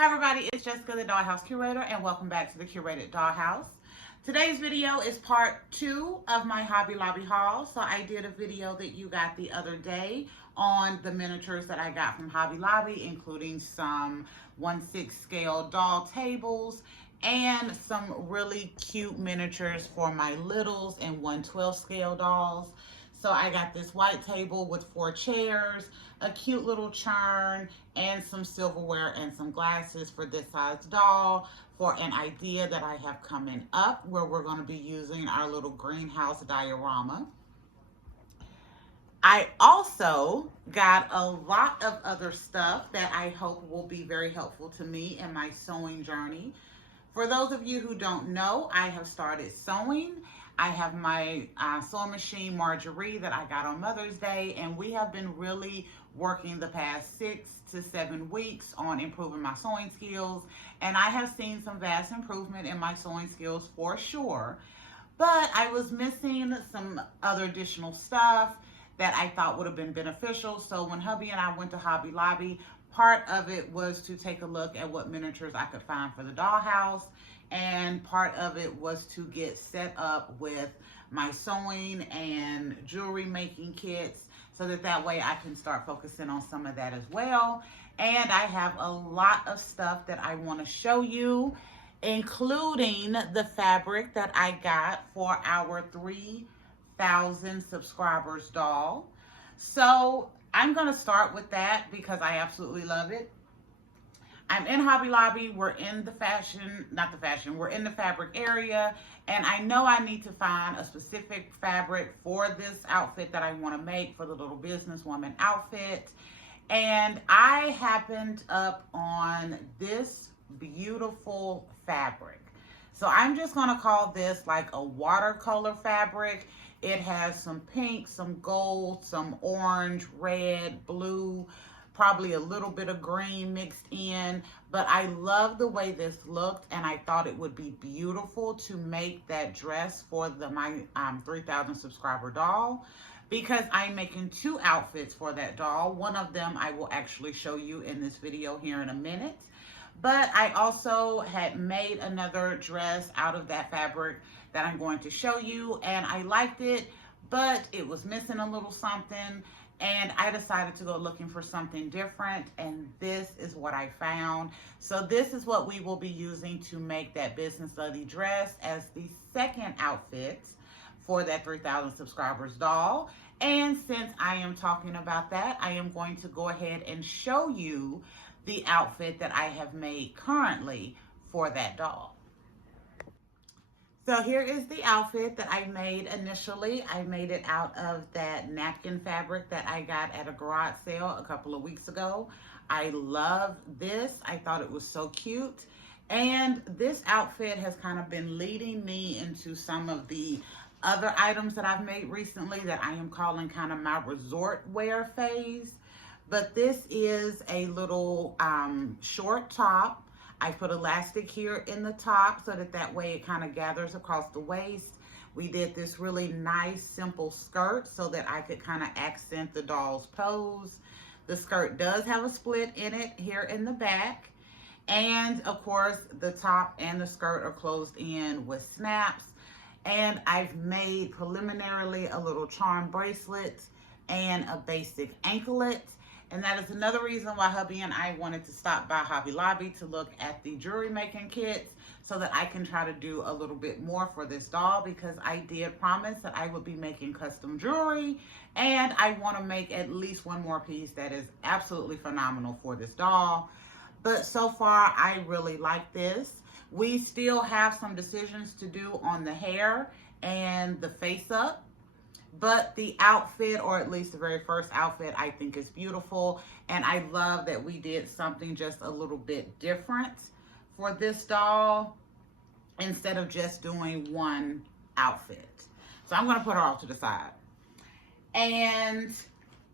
Hi everybody, it's Jessica, the Dollhouse Curator, and welcome back to the Curated Dollhouse. Today's video is part 2 of my Hobby Lobby haul. So I did a video that you got the other day on the miniatures that I got from Hobby Lobby, including some 1/6 scale doll tables and some really cute miniatures for my littles and 1/12 scale dolls. So I got this white table with 4 chairs, a cute little churn, and some silverware and some glasses for this size doll for an idea that I have coming up where we're going to be using our little greenhouse diorama. I also got a lot of other stuff that I hope will be very helpful to me in my sewing journey. For those of you who don't know, I have started sewing. I have my sewing machine Marjorie that I got on Mother's Day, and we have been really working the past 6 to 7 weeks on improving my sewing skills, and I have seen some vast improvement in my sewing skills for sure, but I was missing some other additional stuff that I thought would have been beneficial. So when hubby and I went to Hobby Lobby, part of it was to take a look at what miniatures I could find for the dollhouse, and part of it was to get set up with my sewing and jewelry making kits so that way I can start focusing on some of that as well. And I have a lot of stuff that I want to show you, including the fabric that I got for our 3,000 subscribers doll. So I'm going to start with that because I absolutely love it. I'm in Hobby Lobby. We're in the we're in the fabric area. And I know I need to find a specific fabric for this outfit that I want to make for the little businesswoman outfit. And I happened up on this beautiful fabric. So I'm just going to call this like a watercolor fabric. It has some pink, some gold, some orange, red, blue, probably a little bit of green mixed in, but I love the way this looked, and I thought it would be beautiful to make that dress for my 3,000 subscriber doll, because I'm making 2 outfits for that doll. One of them I will actually show you in this video here in a minute, but I also had made another dress out of that fabric that I'm going to show you, and I liked it, but it was missing a little something. And I decided to go looking for something different, and this is what I found. So this is what we will be using to make that business lady dress as the second outfit for that 3,000 subscribers doll. And since I am talking about that, I am going to go ahead and show you the outfit that I have made currently for that doll. So here is the outfit that I made initially. I made it out of that napkin fabric that I got at a garage sale a couple of weeks ago. I love this. I thought it was so cute. And this outfit has kind of been leading me into some of the other items that I've made recently that I am calling kind of my resort wear phase. But this is a little short top. I put elastic here in the top so that way it kind of gathers across the waist. We did this really nice simple skirt so that I could kind of accent the doll's pose. The skirt does have a split in it here in the back. And of course the top and the skirt are closed in with snaps. And I've made preliminarily a little charm bracelet and a basic anklet. And that is another reason why hubby and I wanted to stop by Hobby Lobby to look at the jewelry making kits so that I can try to do a little bit more for this doll, because I did promise that I would be making custom jewelry, and I want to make at least one more piece that is absolutely phenomenal for this doll. But so far, I really like this. We still have some decisions to do on the hair and the face up. But the outfit, or at least the very first outfit, I think is beautiful. And I love that we did something just a little bit different for this doll instead of just doing one outfit. So I'm going to put her off to the side. And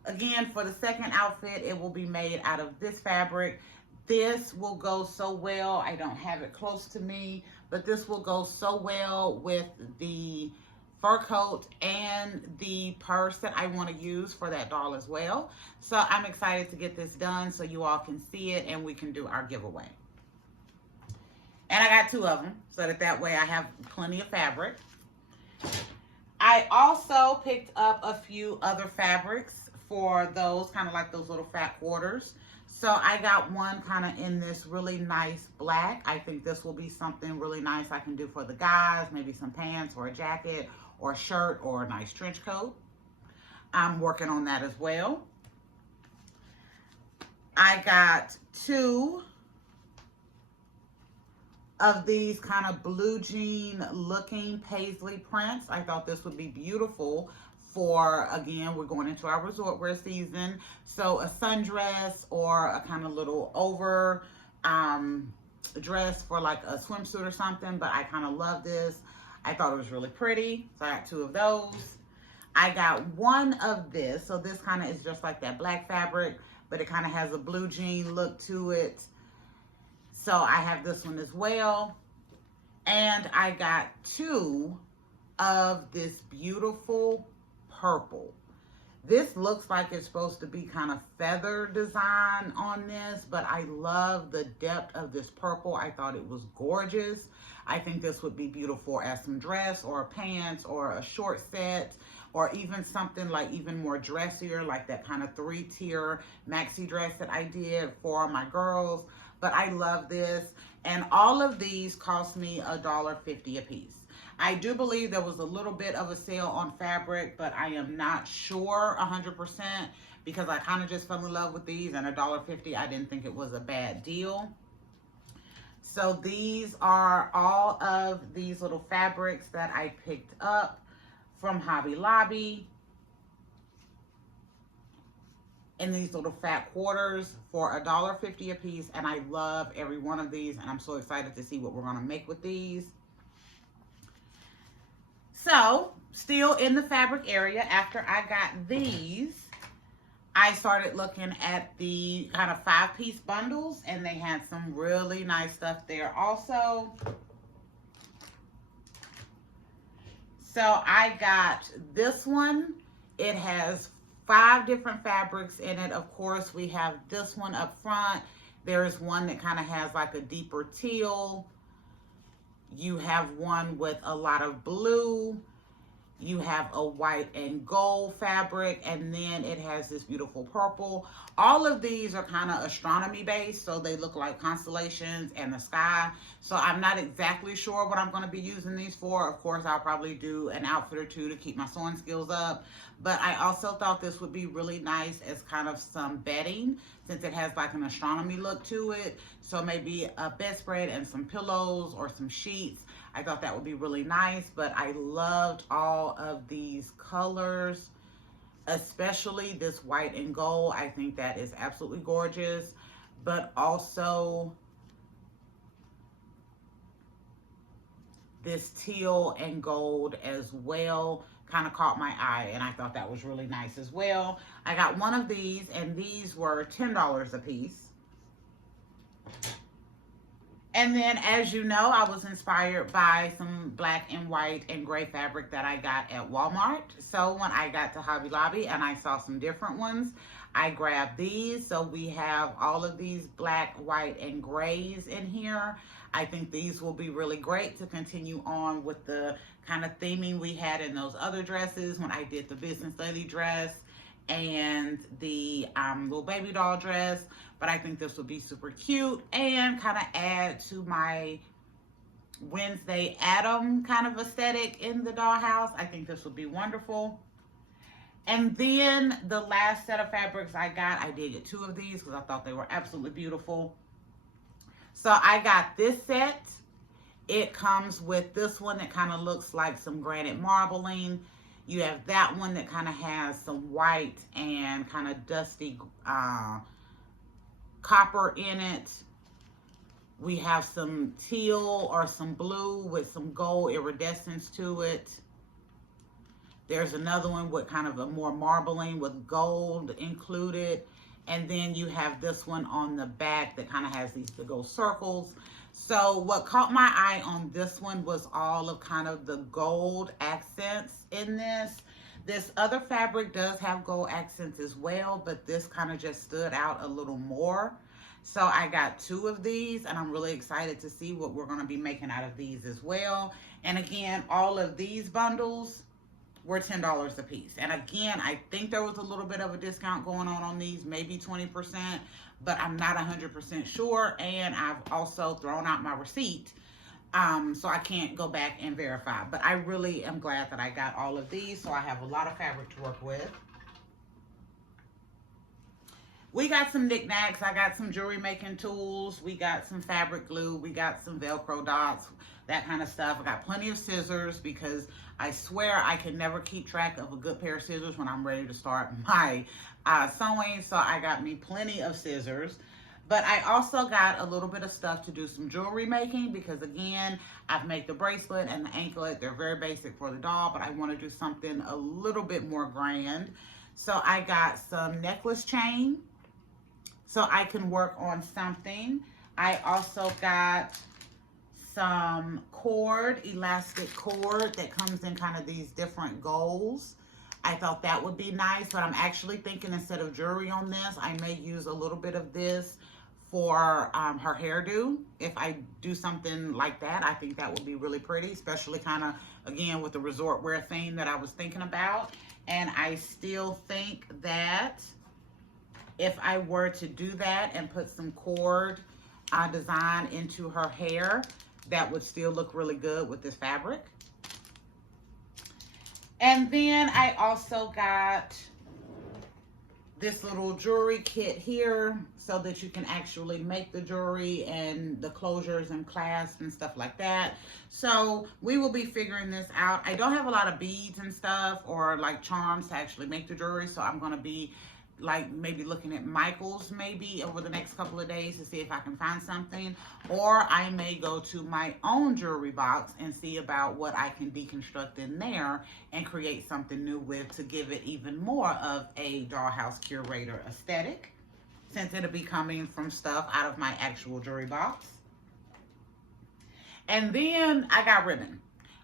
again, for the second outfit, it will be made out of this fabric. This will go so well. I don't have it close to me, but this will go so well with the fur coat and the purse that I want to use for that doll as well. So I'm excited to get this done so you all can see it and we can do our giveaway. And I got two of them, so that way I have plenty of fabric. I also picked up a few other fabrics for those, kind of like those little fat quarters. So I got one kind of in this really nice black. I think this will be something really nice I can do for the guys, maybe some pants or a jacket or a shirt or a nice trench coat. I'm working on that as well. I got two of these kind of blue jean looking paisley prints. I thought this would be beautiful for, again, we're going into our resort wear season. So a sundress or a kind of little over dress for like a swimsuit or something. But I kind of love this. I thought it was really pretty. So I got two of those. I got one of this. So this kind of is just like that black fabric, but it kind of has a blue jean look to it. So I have this one as well. And I got two of this beautiful purple. This looks like it's supposed to be kind of feather design on this, but I love the depth of this purple. I thought it was gorgeous. I think this would be beautiful as some dress or pants or a short set, or even something like even more dressier, like that kind of 3-tier maxi dress that I did for my girls. But I love this. And all of these cost me $1.50 a piece. I do believe there was a little bit of a sale on fabric, but I am not sure 100% because I kind of just fell in love with these, and $1.50, I didn't think it was a bad deal. So these are all of these little fabrics that I picked up from Hobby Lobby in these little fat quarters for $1.50 a piece. And I love every one of these, and I'm so excited to see what we're going to make with these. So still in the fabric area, after I got these, I started looking at the kind of 5-piece bundles, and they had some really nice stuff there also. So I got this one. It has 5 different fabrics in it. Of course, we have this one up front. There's one that kind of has like a deeper teal. You have one with a lot of blue. You have a white and gold fabric, and then it has this beautiful purple. All of these are kind of astronomy based, so they look like constellations and the sky. So I'm not exactly sure what I'm going to be using these for. Of course, I'll probably do an outfit or two to keep my sewing skills up. But I also thought this would be really nice as kind of some bedding, since it has like an astronomy look to it. So maybe a bedspread and some pillows or some sheets. I thought that would be really nice, but I loved all of these colors, especially this white and gold. I think that is absolutely gorgeous, but also this teal and gold as well kind of caught my eye, and I thought that was really nice as well. I got one of these, and these were $10 a piece. And then, as you know, I was inspired by some black and white and gray fabric that I got at Walmart. So when I got to Hobby Lobby and I saw some different ones, I grabbed these. So we have all of these black, white, and grays in here. I think these will be really great to continue on with the kind of theming we had in those other dresses when I did the business lady dress and the little baby doll dress. But I think this would be super cute and kind of add to my Wednesday Adam kind of aesthetic in the dollhouse. I think this would be wonderful. And then the last set of fabrics I got, I did get 2 of these because I thought they were absolutely beautiful. So I got this set. It comes with this one that kind of looks like some granite marbling. You have that one that kind of has some white and kind of dusty copper in it. We have some teal or some blue with some gold iridescence to it. There's another one with kind of a more marbling with gold included. And then you have this one on the back that kind of has these big old circles. So what caught my eye on this one was all of kind of the gold accents in this. This other fabric does have gold accents as well, but this kind of just stood out a little more. So I got 2 of these, and I'm really excited to see what we're going to be making out of these as well. And again, all of these bundles were $10 a piece. And again, I think there was a little bit of a discount going on these, maybe 20%, but I'm not 100% sure. And I've also thrown out my receipt, so I can't go back and verify. But I really am glad that I got all of these, so I have a lot of fabric to work with. We got some knickknacks. I got some jewelry making tools. We got some fabric glue. We got some Velcro dots, that kind of stuff. I got plenty of scissors because I swear I can never keep track of a good pair of scissors when I'm ready to start my sewing. So I got me plenty of scissors. But I also got a little bit of stuff to do some jewelry making because, again, I've made the bracelet and the anklet. They're very basic for the doll, but I want to do something a little bit more grand. So I got some necklace chain so I can work on something. I also got some cord, elastic cord that comes in kind of these different golds. I thought that would be nice, but I'm actually thinking instead of jewelry on this, I may use a little bit of this for her hairdo. If I do something like that, I think that would be really pretty, especially kind of, again, with the resort wear theme that I was thinking about. And I still think that if I were to do that and put some cord design into her hair, that would still look really good with this fabric. And then I also got this little jewelry kit here so that you can actually make the jewelry and the closures and clasps and stuff like that. So we will be figuring this out. I don't have a lot of beads and stuff or like charms to actually make the jewelry, so I'm going to be like maybe looking at Michael's maybe over the next couple of days to see if I can find something, or I may go to my own jewelry box and see about what I can deconstruct in there and create something new with to give it even more of a Dollhouse Curator aesthetic, since it'll be coming from stuff out of my actual jewelry box. And then I got ribbon.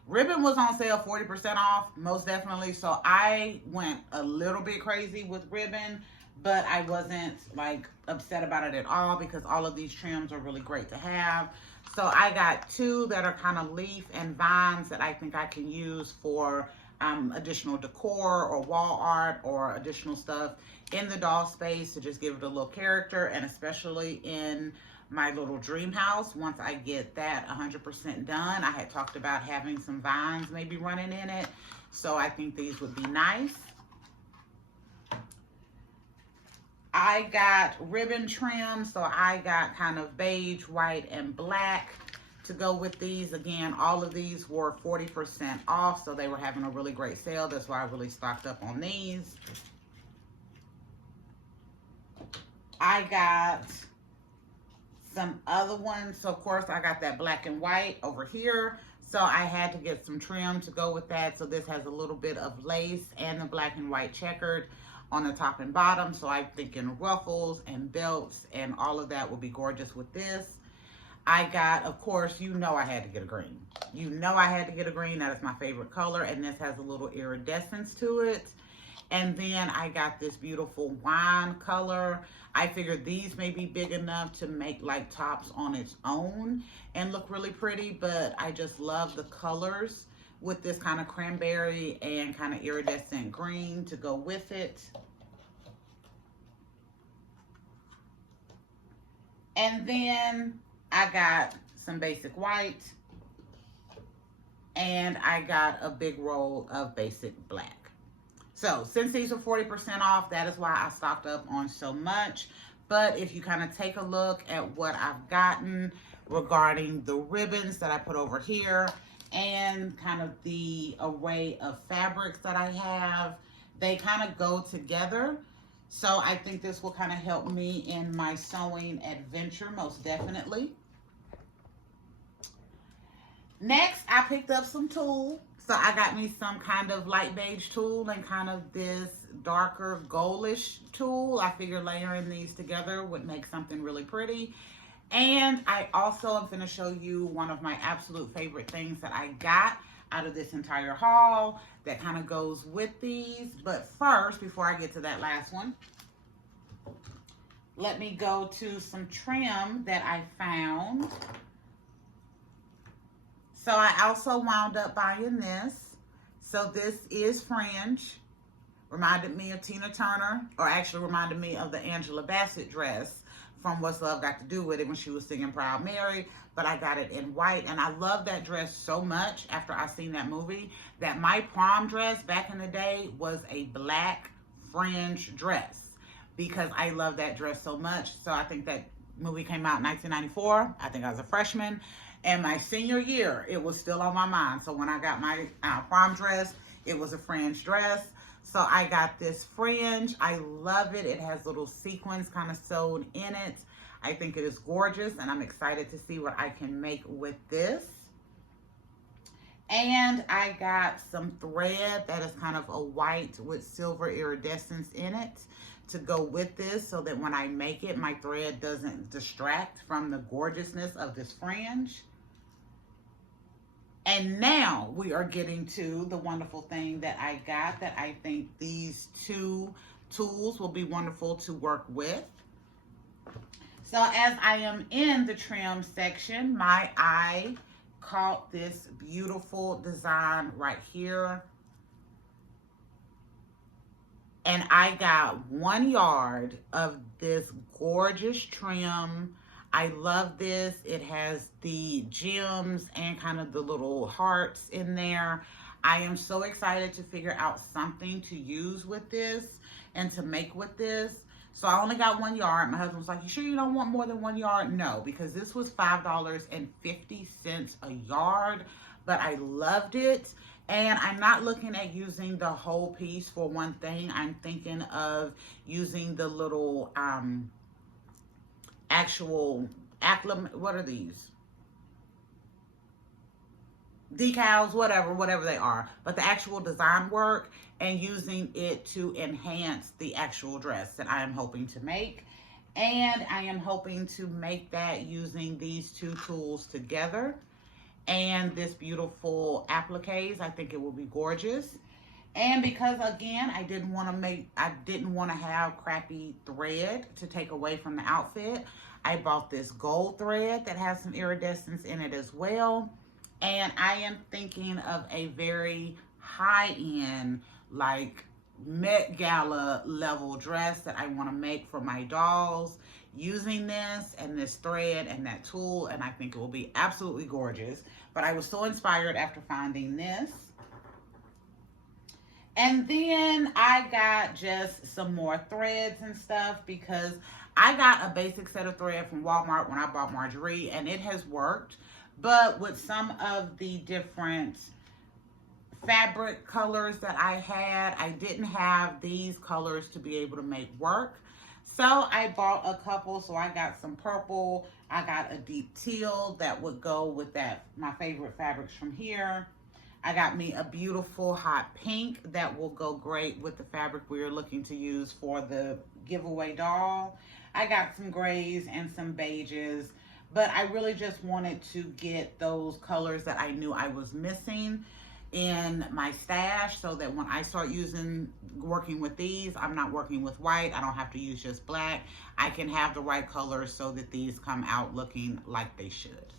Ribbon was on sale 40% off, most definitely. So I went a little bit crazy with ribbon, but I wasn't like upset about it at all because all of these trims are really great to have. So I got 2 that are kind of leaf and vines that I think I can use for additional decor or wall art or additional stuff in the doll space to just give it a little character, and especially in my little dream house. Once I get that 100% done, I had talked about having some vines maybe running in it, so I think these would be nice. I got ribbon trim, so I got kind of beige, white, and black to go with these. Again, all of these were 40% off, so they were having a really great sale. That's why I really stocked up on these. I got some other ones. So of course I got that black and white over here. So I had to get some trim to go with that. So this has a little bit of lace and the black and white checkered on the top and bottom. So I'm thinking ruffles and belts and all of that will be gorgeous with this. I got, of course, you know I had to get a green. You know I had to get a green. That is my favorite color. And this has a little iridescence to it. And then I got this beautiful wine color. I figured these may be big enough to make like tops on its own and look really pretty, but I just love the colors with this kind of cranberry and kind of iridescent green to go with it. And then I got some basic white and I got a big roll of basic black. So since these are 40% off, that is why I stocked up on so much. But if you kind of take a look at what I've gotten regarding the ribbons that I put over here and kind of the array of fabrics that I have, they kind of go together. So I think this will kind of help me in my sewing adventure, most definitely. Next, I picked up some tulle. So I got me some kind of light beige tulle and kind of this darker goldish tulle. I figured layering these together would make something really pretty. And I also am going to show you one of my absolute favorite things that I got out of this entire haul that kind of goes with these. But first, before I get to that last one, let me go to some trim that I found. So I also wound up buying this. So this is fringe. Reminded me of Tina Turner, or actually reminded me of the Angela Bassett dress from What's Love Got to Do with It when she was singing Proud Mary. But I got it in white, and I love that dress so much after I seen that movie that my prom dress back in the day was a black fringe dress because I love that dress so much. So I think that movie came out in 1994. I think I was a freshman. And my senior year, it was still on my mind. So when I got my prom dress, it was a fringe dress. So I got this fringe. I love it. It has little sequins kind of sewed in it. I think it is gorgeous, and I'm excited to see what I can make with this. And I got some thread that is kind of a white with silver iridescence in it to go with this so that when I make it, my thread doesn't distract from the gorgeousness of this fringe. And now we are getting to the wonderful thing that I got that I think these two tools will be wonderful to work with. So as I am in the trim section, my eye caught this beautiful design right here. And I got 1 yard of this gorgeous trim. I love this. It has the gems and kind of the little hearts in there. I am so excited to figure out something to use with this and to make with this. So I only got 1 yard. My husband was like, you sure you don't want more than 1 yard? No, because this was $5.50 a yard, but I loved it. And I'm not looking at using the whole piece for one thing. I'm thinking of using the little what are these? Decals, whatever they are, but the actual design work, and using it to enhance the actual dress that I am hoping to make. And I am hoping to make that using these two tools together and this beautiful appliques. I think it will be gorgeous. And because again, I didn't want to have crappy thread to take away from the outfit, I bought this gold thread that has some iridescence in it as well. And I am thinking of a very high-end, like Met Gala level dress that I want to make for my dolls using this and this thread and that tool, and I think it will be absolutely gorgeous. But I was so inspired after finding this. And then I got just some more threads and stuff because I got a basic set of thread from Walmart when I bought Marjorie, and it has worked. But with some of the different fabric colors that I had, I didn't have these colors to be able to make work. So I bought a couple. So I got some purple. I got a deep teal that would go with my favorite fabrics from here. I got me a beautiful hot pink that will go great with the fabric we are looking to use for the giveaway doll. I got some grays and some beiges, but I really just wanted to get those colors that I knew I was missing in my stash so that when I start working with these, I'm not working with white. I don't have to use just black. I can have the right colors so that these come out looking like they should.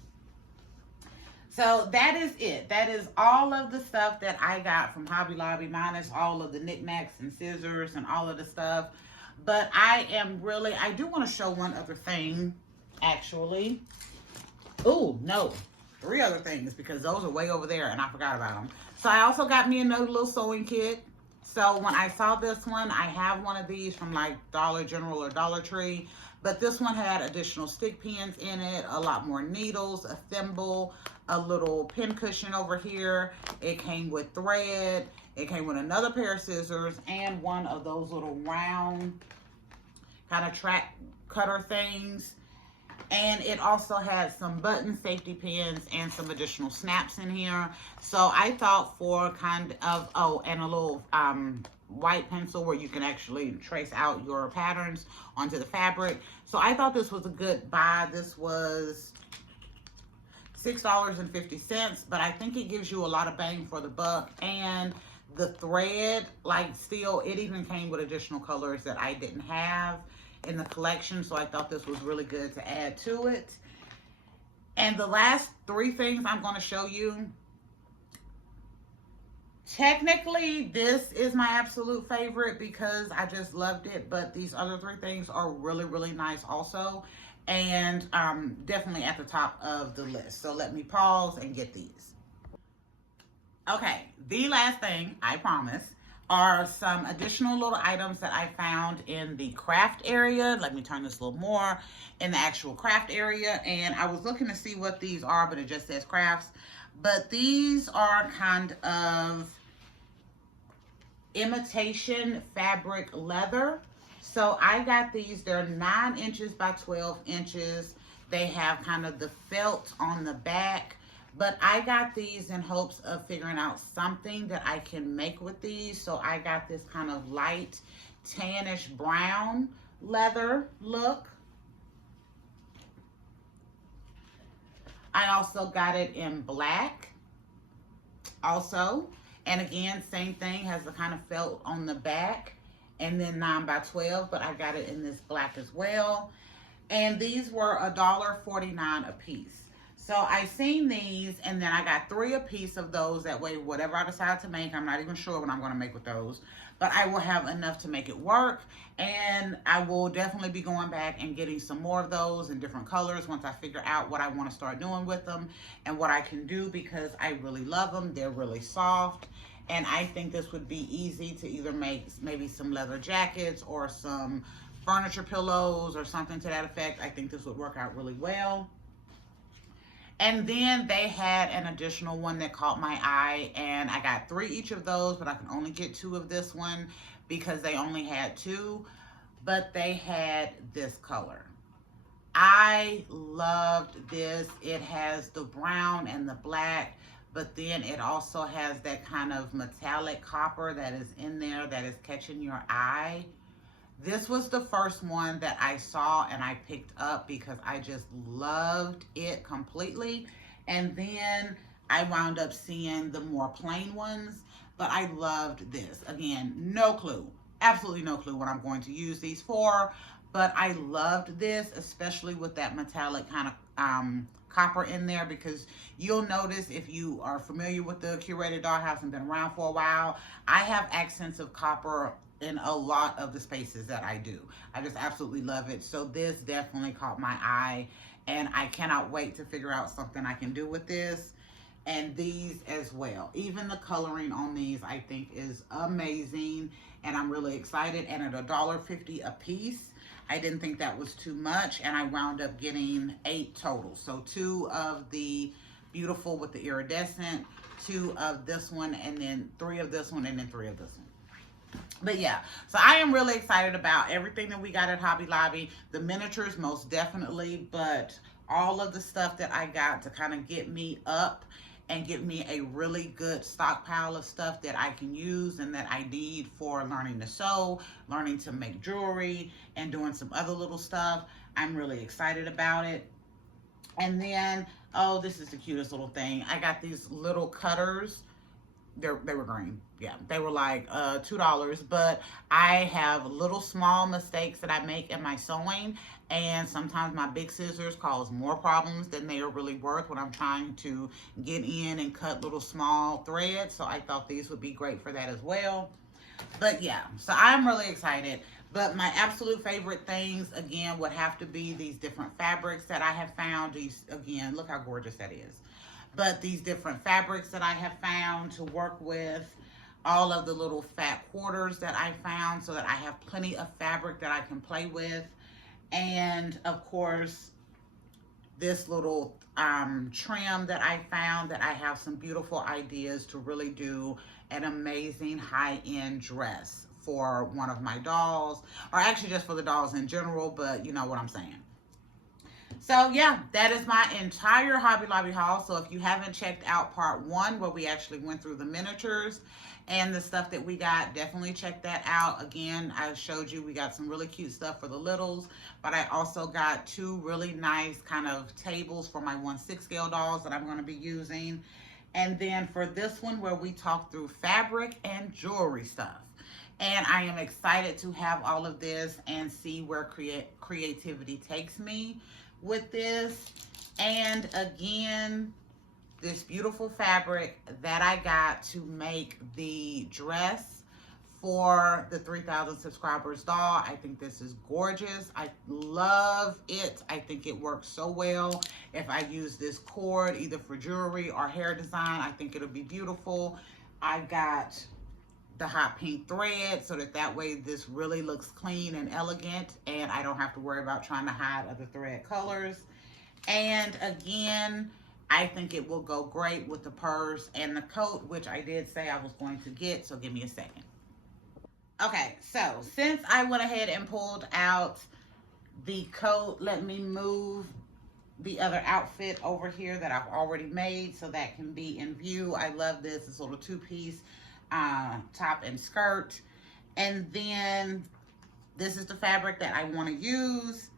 So that is it. That is all of the stuff that I got from Hobby Lobby, minus all of the knickknacks and scissors and all of the stuff. But I do want to show one other thing, actually. Oh, no. 3 other things, because those are way over there and I forgot about them. So I also got me another little sewing kit. So when I saw this one, I have one of these from like Dollar General or Dollar Tree. But this one had additional stick pins in it, a lot more needles, a thimble, a little pin cushion over here. It came with thread. It came with another pair of scissors and one of those little round kind of track cutter things. And it also had some button safety pins and some additional snaps in here. So I thought for kind of, and a little white pencil where you can actually trace out your patterns onto the fabric. So I thought this was a good buy. This was $6.50, but I think it gives you a lot of bang for the buck. And the thread, like, still, it even came with additional colors that I didn't have. in the collection, so I thought this was really good to add to it. And the last three things I'm going to show you, technically this is my absolute favorite because I just loved it, but these other three things are really, really nice also, and definitely at the top of the list. So let me pause and get these. Okay, the last thing, I promise, are some additional little items that I found in the craft area. Let me turn this a little more, in the actual craft area. And I was looking to see what these are, but it just says crafts. But these are kind of imitation fabric leather. So I got these, they're 9 inches by 12 inches. They have kind of the felt on the back. But I got these in hopes of figuring out something that I can make with these. So I got this kind of light tannish brown leather look. I also got it in black also. And again, same thing, has the kind of felt on the back. And then 9 by 12, but I got it in this black as well. And these were $1.49 a piece. So I seen these, and then I got 3 a piece of those. That way, whatever I decide to make, I'm not even sure what I'm going to make with those, but I will have enough to make it work. And I will definitely be going back and getting some more of those in different colors once I figure out what I want to start doing with them and what I can do, because I really love them. They're really soft, and I think this would be easy to either make maybe some leather jackets or some furniture pillows or something to that effect. I think this would work out really well. And then they had an additional one that caught my eye, and I got 3 each of those, but I can only get 2 of this one because they only had 2, but they had this color. I loved this. It has the brown and the black, but then it also has that kind of metallic copper that is in there that is catching your eye. This was the first one that I saw and I picked up because I just loved it completely. And then I wound up seeing the more plain ones, but I loved this. Again, no clue, absolutely no clue what I'm going to use these for, but I loved this, especially with that metallic kind of copper in there, because you'll notice if you are familiar with the curated dollhouse and been around for a while, I have accents of copper in a lot of the spaces that I do. I just absolutely love it. So this definitely caught my eye, and I cannot wait to figure out something I can do with this. And these as well. Even the coloring on these I think is amazing, and I'm really excited. And at $1.50 a piece, I didn't think that was too much, and I wound up getting 8 total. So 2 of the beautiful with the iridescent, 2 of this one, and then 3 of this one, and then 3 of this one. But yeah, so I am really excited about everything that we got at Hobby Lobby. The miniatures most definitely, but all of the stuff that I got to kind of get me up and get me a really good stockpile of stuff that I can use and that I need for learning to sew, learning to make jewelry, and doing some other little stuff. I'm really excited about it. And then, oh, this is the cutest little thing. I got these little cutters. They were green. Yeah, they were like $2, but I have little small mistakes that I make in my sewing, and sometimes my big scissors cause more problems than they are really worth when I'm trying to get in and cut little small threads. So I thought these would be great for that as well. But yeah, so I'm really excited. But my absolute favorite things, again, would have to be these different fabrics that I have found. These, again, look how gorgeous that is. But these different fabrics that I have found to work with, all of the little fat quarters that I found, so that I have plenty of fabric that I can play with. And of course, this little trim that I found, that I have some beautiful ideas to really do an amazing high-end dress for one of my dolls, or actually just for the dolls in general, but you know what I'm saying. So yeah, that is my entire Hobby Lobby haul. So if you haven't checked out part 1, where we actually went through the miniatures and the stuff that we got, definitely check that out. Again, I showed you we got some really cute stuff for the littles, but I also got 2 really nice kind of tables for my 1/6 scale dolls that I'm going to be using. And then for this one, where we talked through fabric and jewelry stuff. And I am excited to have all of this and see where creativity takes me with this. And again, this beautiful fabric that I got to make the dress for the 3,000 subscribers doll. I think this is gorgeous. I love it. I think it works so well. If I use this cord either for jewelry or hair design, I think it'll be beautiful. I got the hot pink thread so that way this really looks clean and elegant, and I don't have to worry about trying to hide other thread colors. And again, I think it will go great with the purse and the coat, which I did say I was going to get, so give me a second. Okay, so since I went ahead and pulled out the coat, let me move the other outfit over here that I've already made so that can be in view. I love this. It's a little two-piece top and skirt. And then this is the fabric that I want to use.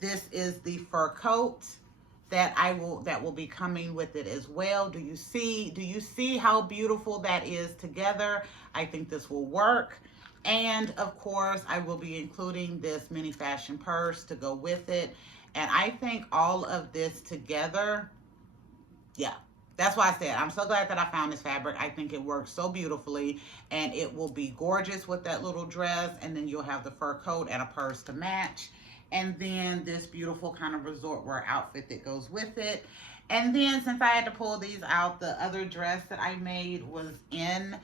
This is the fur coat that will be coming with it as well. Do you see how beautiful that is together? I think this will work. And of course, I will be including this mini fashion purse to go with it. And I think all of this together, yeah, that's why I said I'm so glad that I found this fabric. I think it works so beautifully, and it will be gorgeous with that little dress. And then you'll have the fur coat and a purse to match. And then this beautiful kind of resort wear outfit that goes with it. And then since I had to pull these out, the other dress that I made was in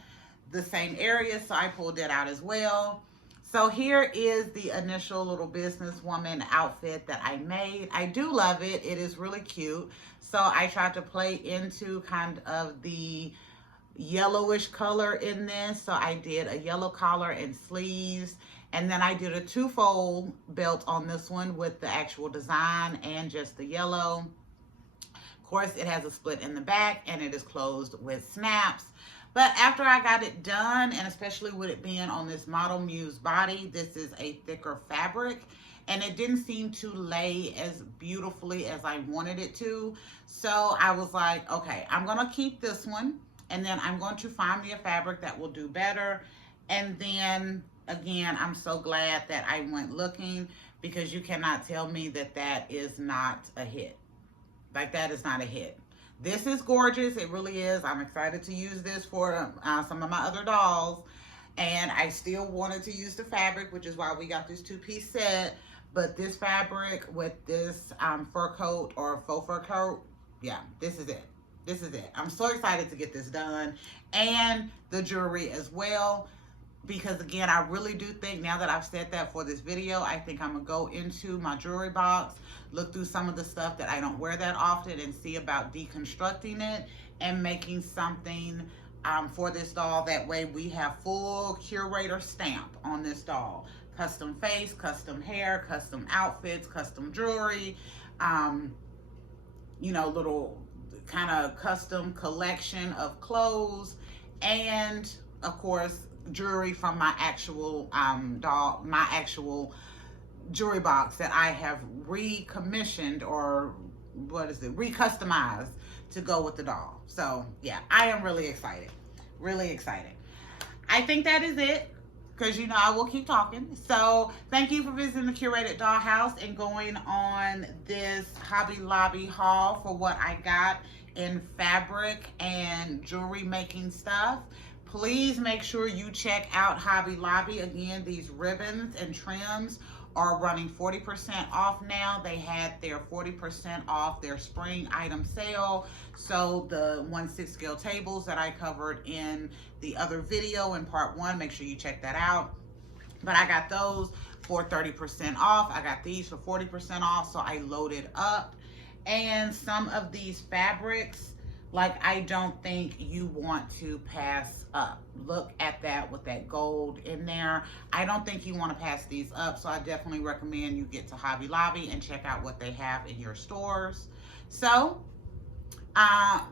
the same area, so I pulled it out as well. So here is the initial little businesswoman outfit that I made. I do love it. It is really cute. So I tried to play into kind of the yellowish color in this. So I did a yellow collar and sleeves. And then I did a two-fold belt on this one with the actual design and just the yellow. Of course, it has a split in the back and it is closed with snaps. But after I got it done, and especially with it being on this Model Muse body, this is a thicker fabric, and it didn't seem to lay as beautifully as I wanted it to. So I was like, okay, I'm gonna keep this one, and then I'm going to find me a fabric that will do better. And then again, I'm so glad that I went looking, because you cannot tell me that that is not a hit. Like, that is not a hit. This is gorgeous. It really is. I'm excited to use this for some of my other dolls. And I still wanted to use the fabric, which is why we got this two-piece set. But this fabric with this fur coat or faux fur coat, yeah, this is it. This is it. I'm so excited to get this done. And the jewelry as well. Because again, I really do think, now that I've said that for this video, I think I'm gonna go into my jewelry box, look through some of the stuff that I don't wear that often, and see about deconstructing it and making something for this doll. That way we have full curator stamp on this doll. Custom face, custom hair, custom outfits, custom jewelry, you know, little kind of custom collection of clothes, and of course, jewelry from my actual my actual jewelry box that I have recommissioned, or what is it, recustomized to go with the doll. So yeah, I am really excited. Really excited. I think that is it, because you know I will keep talking. So thank you for visiting the Curated Dollhouse and going on this Hobby Lobby haul for what I got in fabric and jewelry making stuff. Please make sure you check out Hobby Lobby. Again, these ribbons and trims are running 40% off now. They had their 40% off their spring item sale. So the 1/6 scale tables that I covered in the other video in part 1, make sure you check that out. But I got those for 30% off. I got these for 40% off, so I loaded up. And some of these fabrics, like, I don't think you want to pass up. Look at that with that gold in there. I don't think you want to pass these up, so I definitely recommend you get to Hobby Lobby and check out what they have in your stores. So,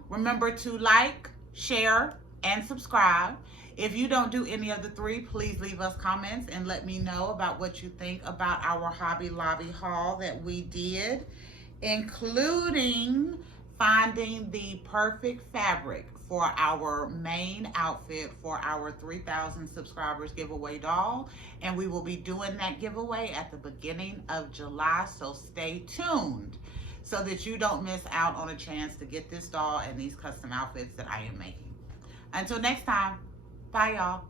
remember to like, share, and subscribe. If you don't do any of the 3, please leave us comments and let me know about what you think about our Hobby Lobby haul that we did, including finding the perfect fabric for our main outfit for our 3,000 subscribers giveaway doll. And we will be doing that giveaway at the beginning of July. So stay tuned so that you don't miss out on a chance to get this doll and these custom outfits that I am making. Until next time, bye y'all.